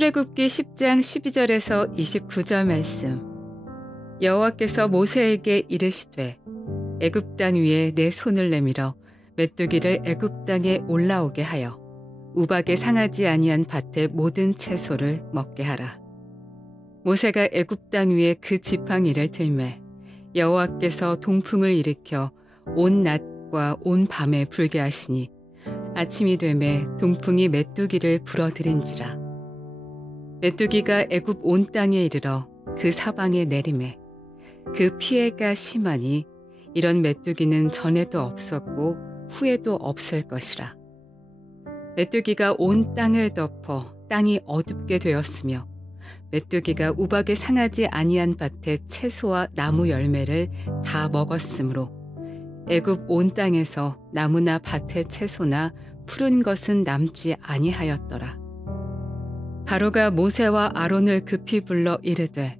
출애굽기 10장 12절에서 29절 말씀. 여호와께서 모세에게 이르시되 애굽 땅 위에 내 손을 내밀어 메뚜기를 애굽 땅에 올라오게 하여 우박에 상하지 아니한 밭의 모든 채소를 먹게 하라. 모세가 애굽 땅 위에 그 지팡이를 들매 여호와께서 동풍을 일으켜 온 낮과 온 밤에 불게 하시니 아침이 되매 동풍이 메뚜기를 불어들인지라. 메뚜기가 애굽 온 땅에 이르러 그 사방에 내리매 그 피해가 심하니 이런 메뚜기는 전에도 없었고 후에도 없을 것이라. 메뚜기가 온 땅을 덮어 땅이 어둡게 되었으며 메뚜기가 우박에 상하지 아니한 밭의 채소와 나무 열매를 다 먹었으므로 애굽 온 땅에서 나무나 밭의 채소나 푸른 것은 남지 아니하였더라. 바로가 모세와 아론을 급히 불러 이르되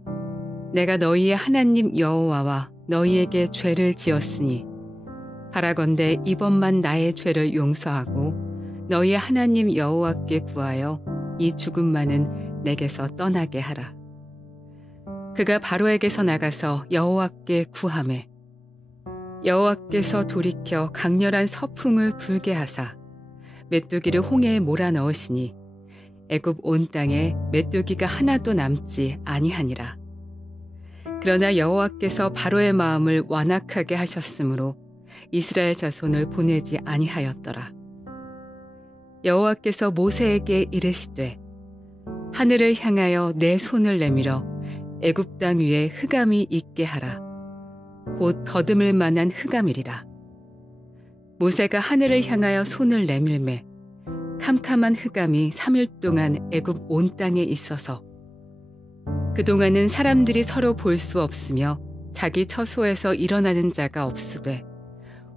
내가 너희의 하나님 여호와와 너희에게 죄를 지었으니 바라건대 이번만 나의 죄를 용서하고 너희의 하나님 여호와께 구하여 이 죽음만은 내게서 떠나게 하라. 그가 바로에게서 나가서 여호와께 구하매 여호와께서 돌이켜 강렬한 서풍을 불게 하사 메뚜기를 홍해에 몰아넣으시니 애굽 온 땅에 메뚜기가 하나도 남지 아니하니라. 그러나 여호와께서 바로의 마음을 완악하게 하셨으므로 이스라엘 자손을 보내지 아니하였더라. 여호와께서 모세에게 이르시되 하늘을 향하여 내 손을 내밀어 애굽 땅 위에 흑암이 있게 하라. 곧 더듬을 만한 흑암이리라. 모세가 하늘을 향하여 손을 내밀매 캄캄한 흑암이 3일 동안 애굽 온 땅에 있어서 그동안은 사람들이 서로 볼 수 없으며 자기 처소에서 일어나는 자가 없으되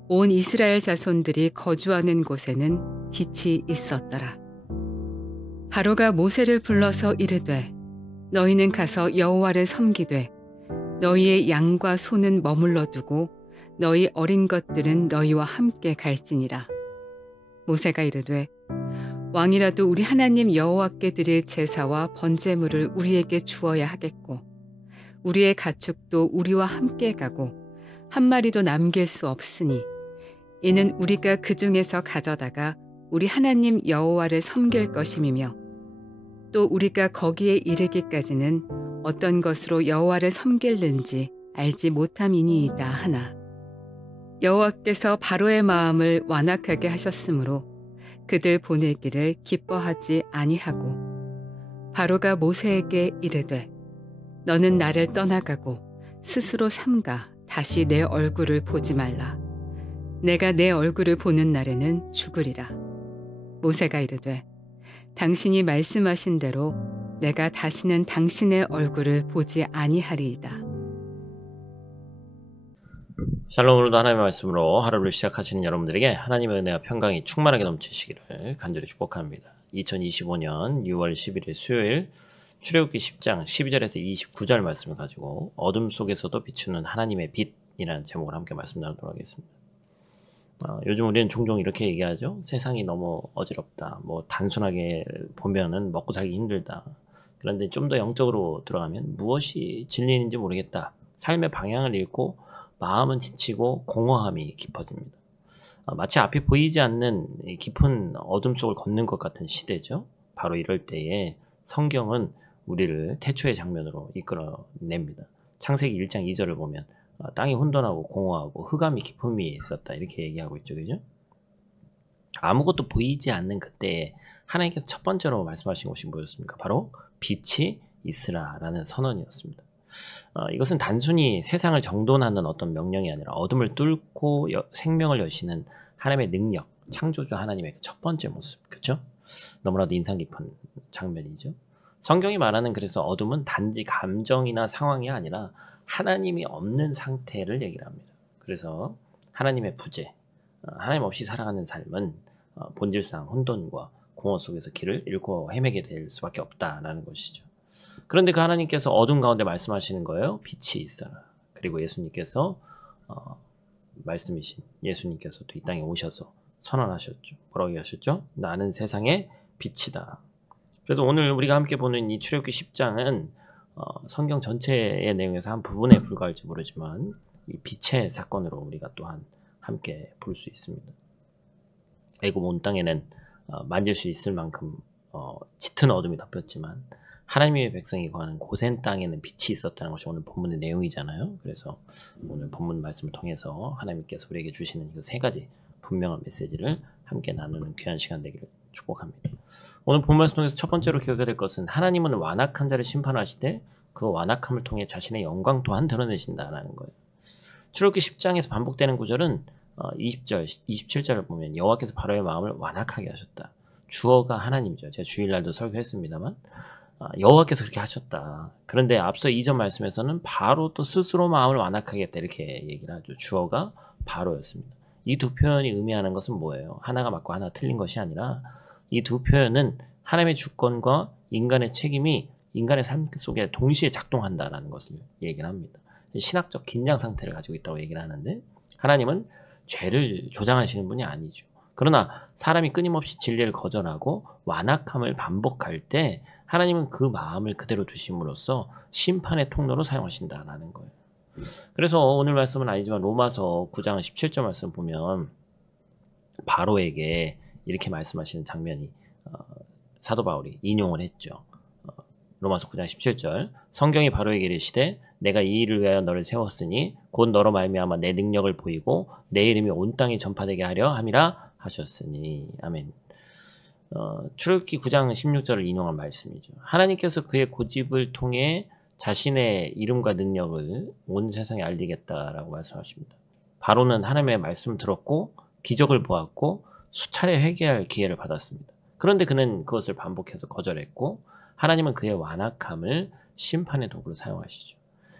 온 이스라엘 자손들이 거주하는 곳에는 빛이 있었더라. 바로가 모세를 불러서 이르되 너희는 가서 여호와를 섬기되 너희의 양과 소는 머물러 두고 너희 어린 것들은 너희와 함께 갈지니라. 모세가 이르되 왕이라도 우리 하나님 여호와께 드릴 제사와 번제물을 우리에게 주어야 하겠고 우리의 가축도 우리와 함께 가고 한 마리도 남길 수 없으니 이는 우리가 그 중에서 가져다가 우리 하나님 여호와를 섬길 것임이며 또 우리가 거기에 이르기까지는 어떤 것으로 여호와를 섬길는지 알지 못함이니이다 하나. 여호와께서 바로의 마음을 완악하게 하셨으므로 그들 보내기를 기뻐하지 아니하고 바로가 모세에게 이르되 너는 나를 떠나가고 스스로 삼가 다시 내 얼굴을 보지 말라. 내가 내 얼굴을 보는 날에는 죽으리라. 모세가 이르되 당신이 말씀하신 대로 내가 다시는 당신의 얼굴을 보지 아니하리이다. 샬롬. 오늘도 하나님의 말씀으로 하루를 시작하시는 여러분들에게 하나님의 은혜와 평강이 충만하게 넘치시기를 간절히 축복합니다. 2025년 6월 11일 수요일 출애굽기 10장 12절에서 29절 말씀을 가지고 어둠 속에서도 비추는 하나님의 빛이라는 제목을 함께 말씀 나누도록 하겠습니다. 요즘 우리는 종종 이렇게 얘기하죠. 세상이 너무 어지럽다. 뭐 단순하게 보면은 먹고 살기 힘들다. 그런데 좀 더 영적으로 들어가면 무엇이 진리인지 모르겠다. 삶의 방향을 잃고 마음은 지치고 공허함이 깊어집니다. 마치 앞이 보이지 않는 깊은 어둠 속을 걷는 것 같은 시대죠. 바로 이럴 때에 성경은 우리를 태초의 장면으로 이끌어냅니다. 창세기 1장 2절을 보면 땅이 혼돈하고 공허하고 흑암이 깊음이 있었다 이렇게 얘기하고 있죠. 그죠? 아무것도 보이지 않는 그때에 하나님께서 첫 번째로 말씀하신 것이 뭐였습니까? 바로 빛이 있으라라는 선언이었습니다. 이것은 단순히 세상을 정돈하는 어떤 명령이 아니라 어둠을 뚫고 생명을 여시는 하나님의 능력, 창조주 하나님의 첫 번째 모습, 그렇죠? 너무나도 인상 깊은 장면이죠. 성경이 말하는 그래서 어둠은 단지 감정이나 상황이 아니라 하나님이 없는 상태를 얘기를 합니다. 그래서 하나님의 부재, 하나님 없이 살아가는 삶은 본질상 혼돈과 공허 속에서 길을 잃고 헤매게 될 수밖에 없다라는 것이죠. 그런데 그 하나님께서 어둠 가운데 말씀하시는 거예요. 빛이 있어라. 그리고 예수님께서 말씀이신 예수님께서도 이 땅에 오셔서 선언하셨죠. 뭐라고 하셨죠? 나는 세상의 빛이다. 그래서 오늘 우리가 함께 보는 이 출애굽기 10장은 성경 전체의 내용에서 한 부분에 불과할지 모르지만 이 빛의 사건으로 우리가 또한 함께 볼 수 있습니다. 애굽 온 땅에는 만질 수 있을 만큼 짙은 어둠이 덮였지만 하나님의 백성이 거하는 고센 땅에는 빛이 있었다는 것이 오늘 본문의 내용이잖아요. 그래서 오늘 본문 말씀을 통해서 하나님께서 우리에게 주시는 그 세 가지 분명한 메시지를 함께 나누는 귀한 시간 되기를 축복합니다. 오늘 본 말씀 통해서 첫 번째로 기억해야 될 것은 하나님은 완악한 자를 심판하시되 그 완악함을 통해 자신의 영광 또한 드러내신다라는 거예요. 출애굽기 10장에서 반복되는 구절은 20절, 27절을 보면 여호와께서 바로의 마음을 완악하게 하셨다. 주어가 하나님이죠. 제가 주일날도 설교했습니다만 여호와께서 그렇게 하셨다. 그런데 앞서 이전 말씀에서는 바로 또 스스로 마음을 완악하게 했다 이렇게 얘기를 하죠. 주어가 바로였습니다. 이 두 표현이 의미하는 것은 뭐예요? 하나가 맞고 하나 틀린 것이 아니라 이 두 표현은 하나님의 주권과 인간의 책임이 인간의 삶 속에 동시에 작동한다는 것을 얘기를 합니다. 신학적 긴장 상태를 가지고 있다고 얘기를 하는데 하나님은 죄를 조장하시는 분이 아니죠. 그러나 사람이 끊임없이 진리를 거절하고 완악함을 반복할 때 하나님은 그 마음을 그대로 두심으로써 심판의 통로로 사용하신다라는 거예요. 그래서 오늘 말씀은 아니지만 로마서 9장 17절 말씀 보면 바로에게 이렇게 말씀하시는 장면이 사도 바울이 인용을 했죠. 로마서 9장 17절 성경이 바로에게 이르시되 내가 이 일을 위하여 너를 세웠으니 곧 너로 말미암아 내 능력을 보이고 내 이름이 온 땅에 전파되게 하려 함이라 하셨으니 아멘. 출애굽기 9장 16절을 인용한 말씀이죠. 하나님께서 그의 고집을 통해 자신의 이름과 능력을 온 세상에 알리겠다라고 말씀하십니다. 바로는 하나님의 말씀을 들었고 기적을 보았고 수차례 회개할 기회를 받았습니다. 그런데 그는 그것을 반복해서 거절했고 하나님은 그의 완악함을 심판의 도구로 사용하시죠.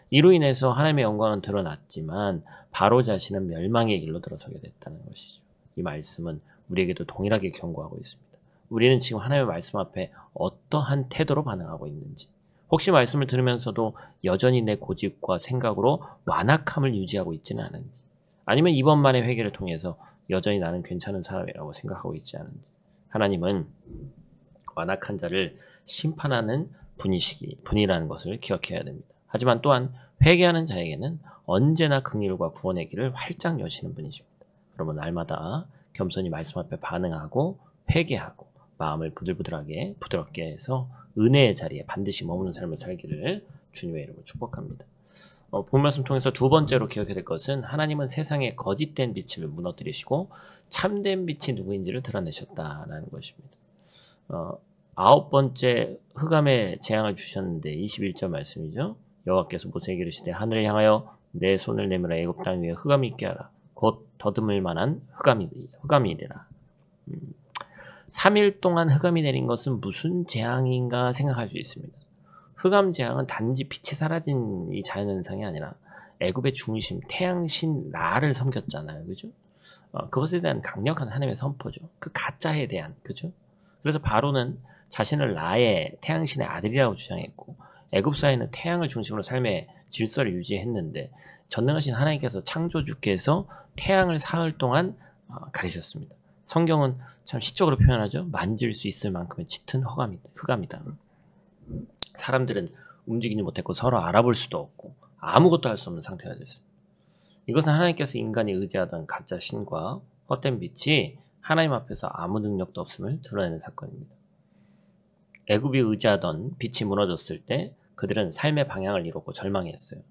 이로 인해서 하나님의 영광은 드러났지만 바로 자신은 멸망의 길로 들어서게 됐다는 것이죠. 이 말씀은 우리에게도 동일하게 경고하고 있습니다. 우리는 지금 하나님의 말씀 앞에 어떠한 태도로 반응하고 있는지, 혹시 말씀을 들으면서도 여전히 내 고집과 생각으로 완악함을 유지하고 있지는 않은지, 아니면 이번만의 회개를 통해서 여전히 나는 괜찮은 사람이라고 생각하고 있지 않은지. 하나님은 완악한 자를 심판하는 분이라는 것을 기억해야 됩니다. 하지만 또한 회개하는 자에게는 언제나 긍휼과 구원의 길을 활짝 여시는 분이십니다. 그러면 날마다 겸손히 말씀 앞에 반응하고 회개하고 마음을 부들부들하게 부드럽게 해서 은혜의 자리에 반드시 머무는 삶을 살기를 주님의 이름으로 축복합니다. 본 말씀 통해서 두 번째로 기억해야 될 것은 하나님은 세상에 거짓된 빛을 무너뜨리시고 참된 빛이 누구인지를 드러내셨다는 것입니다. 아홉 번째 흑암의 재앙을 주셨는데 21절 말씀이죠. 여호와께서 모세에게 이르시되 하늘을 향하여 내 손을 내밀어 애굽 땅 위에 흑암이 있게 하라. 곧 더듬을 만한 흑암이니라. 3일 동안 흑암이 내린 것은 무슨 재앙인가 생각할 수 있습니다. 흑암 재앙은 단지 빛이 사라진 이 자연현상이 아니라 애굽의 중심 태양신 라를 섬겼잖아요. 그죠? 그것에 대한 강력한 하나님의 선포죠. 그 가짜에 대한, 그죠? 그래서 바로는 자신을 라의 태양신의 아들이라고 주장했고 애굽 사회는 태양을 중심으로 삶의 질서를 유지했는데 전능하신 하나님께서 창조주께서 태양을 사흘 동안 가리셨습니다. 성경은 참 시적으로 표현하죠. 만질 수 있을 만큼의 짙은 흑암이다. 사람들은 움직이지 못했고 서로 알아볼 수도 없고 아무것도 할 수 없는 상태가 됐습니다. 이것은 하나님께서 인간이 의지하던 가짜 신과 헛된 빛이 하나님 앞에서 아무 능력도 없음을 드러내는 사건입니다. 애굽이 의지하던 빛이 무너졌을 때 그들은 삶의 방향을 잃었고 절망했어요.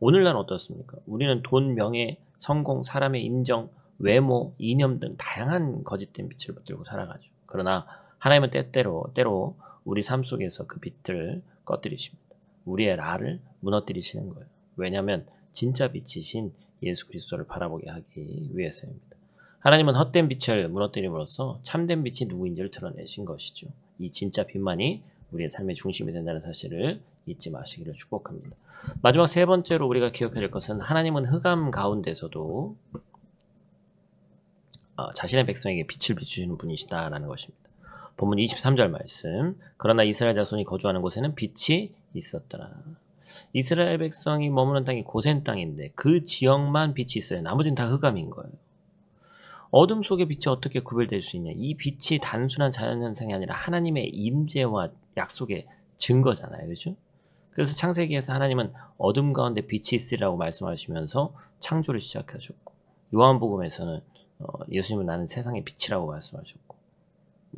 오늘날 어떻습니까? 우리는 돈, 명예, 성공, 사람의 인정, 외모, 이념 등 다양한 거짓된 빛을 붙들고 살아가죠. 그러나 하나님은 때로 우리 삶 속에서 그 빛을 꺼뜨리십니다. 우리의 라를 무너뜨리시는 거예요. 왜냐하면 진짜 빛이신 예수 그리스도를 바라보게 하기 위해서입니다. 하나님은 헛된 빛을 무너뜨림으로써 참된 빛이 누구인지를 드러내신 것이죠. 이 진짜 빛만이 우리의 삶의 중심이 된다는 사실을 잊지 마시기를 축복합니다. 마지막 세 번째로 우리가 기억해야 될 것은 하나님은 흑암 가운데서도 자신의 백성에게 빛을 비추시는 분이시다라는 것입니다. 본문 23절 말씀. 그러나 이스라엘 자손이 거주하는 곳에는 빛이 있었더라. 이스라엘 백성이 머무는 땅이 고센 땅인데 그 지역만 빛이 있어요. 나머지는 다 흑암인 거예요. 어둠 속의 빛이 어떻게 구별될 수 있냐? 이 빛이 단순한 자연현상이 아니라 하나님의 임재와 약속의 증거잖아요. 그렇죠? 그래서 창세기에서 하나님은 어둠 가운데 빛이 있으리라고 말씀하시면서 창조를 시작하셨고, 요한복음에서는 예수님은 나는 세상의 빛이라고 말씀하셨고,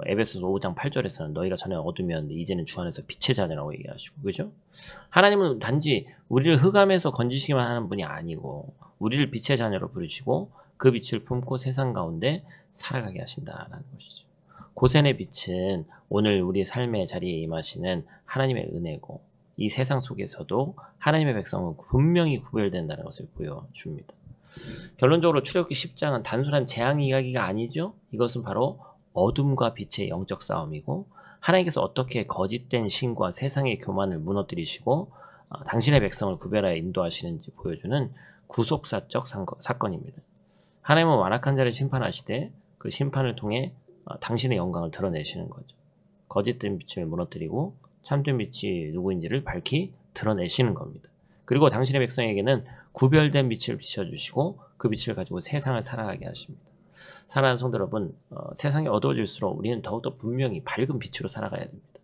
에베소서 5장 8절에서는 너희가 전에 어둠이었는데 이제는 주 안에서 빛의 자녀라고 얘기하시고, 그죠? 하나님은 단지 우리를 흑암에서 건지시기만 하는 분이 아니고 우리를 빛의 자녀로 부르시고 그 빛을 품고 세상 가운데 살아가게 하신다라는 것이죠. 고센의 빛은 오늘 우리의 삶의 자리에 임하시는 하나님의 은혜고, 이 세상 속에서도 하나님의 백성은 분명히 구별된다는 것을 보여줍니다. 결론적으로 출애굽기 10장은 단순한 재앙 이야기가 아니죠. 이것은 바로 어둠과 빛의 영적 싸움이고, 하나님께서 어떻게 거짓된 신과 세상의 교만을 무너뜨리시고 당신의 백성을 구별하여 인도하시는지 보여주는 구속사적 사건입니다. 하나님은 완악한 자를 심판하시되 그 심판을 통해 당신의 영광을 드러내시는 거죠. 거짓된 빛을 무너뜨리고 참된 빛이 누구인지를 밝히 드러내시는 겁니다. 그리고 당신의 백성에게는 구별된 빛을 비춰주시고 그 빛을 가지고 세상을 살아가게 하십니다. 사랑하는 성도 여러분, 세상이 어두워질수록 우리는 더욱더 분명히 밝은 빛으로 살아가야 됩니다.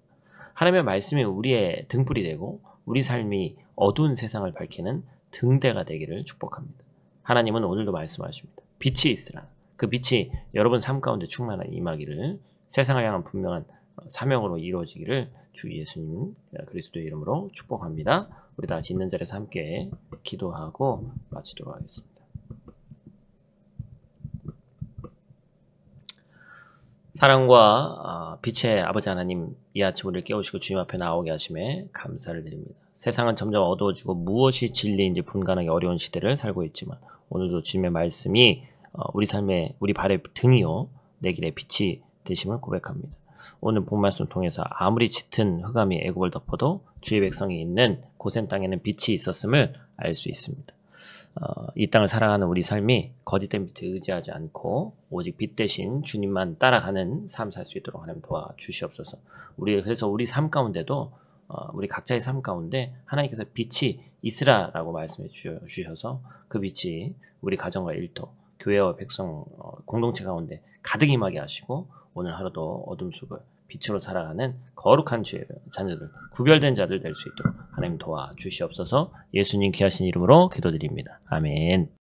하나님의 말씀이 우리의 등불이 되고 우리 삶이 어두운 세상을 밝히는 등대가 되기를 축복합니다. 하나님은 오늘도 말씀하십니다. 빛이 있으라. 그 빛이 여러분 삶 가운데 충만한 임하기를, 세상을 향한 분명한 사명으로 이루어지기를 주 예수님 그리스도의 이름으로 축복합니다. 우리 다 같이 있는 자리에서 함께 기도하고 마치도록 하겠습니다. 사랑과 빛의 아버지 하나님, 이 아침 우리를 깨우시고 주님 앞에 나오게 하심에 감사를 드립니다. 세상은 점점 어두워지고 무엇이 진리인지 분간하기 어려운 시대를 살고 있지만 오늘도 주님의 말씀이 우리 삶의 우리 발의 등이요 내 길의 빛이 되심을 고백합니다. 오늘 본 말씀을 통해서 아무리 짙은 흑암이 애굽을 덮어도 주의 백성이 있는 고센 땅에는 빛이 있었음을 알 수 있습니다. 이 땅을 살아가는 우리 삶이 거짓된 빛에 의지하지 않고 오직 빛 대신 주님만 따라가는 삶 살 수 있도록 하나님 도와주시옵소서. 그래서 우리 삶 가운데도 우리 각자의 삶 가운데 하나님께서 빛이 있으라라고 말씀해 주셔서 그 빛이 우리 가정과 일터, 교회와 백성, 공동체 가운데 가득 임하게 하시고 오늘 하루도 어둠 속을 빛으로 살아가는 거룩한 주의 자녀들, 구별된 자들 될 수 있도록 하나님 도와주시옵소서. 예수님 귀하신 이름으로 기도드립니다. 아멘.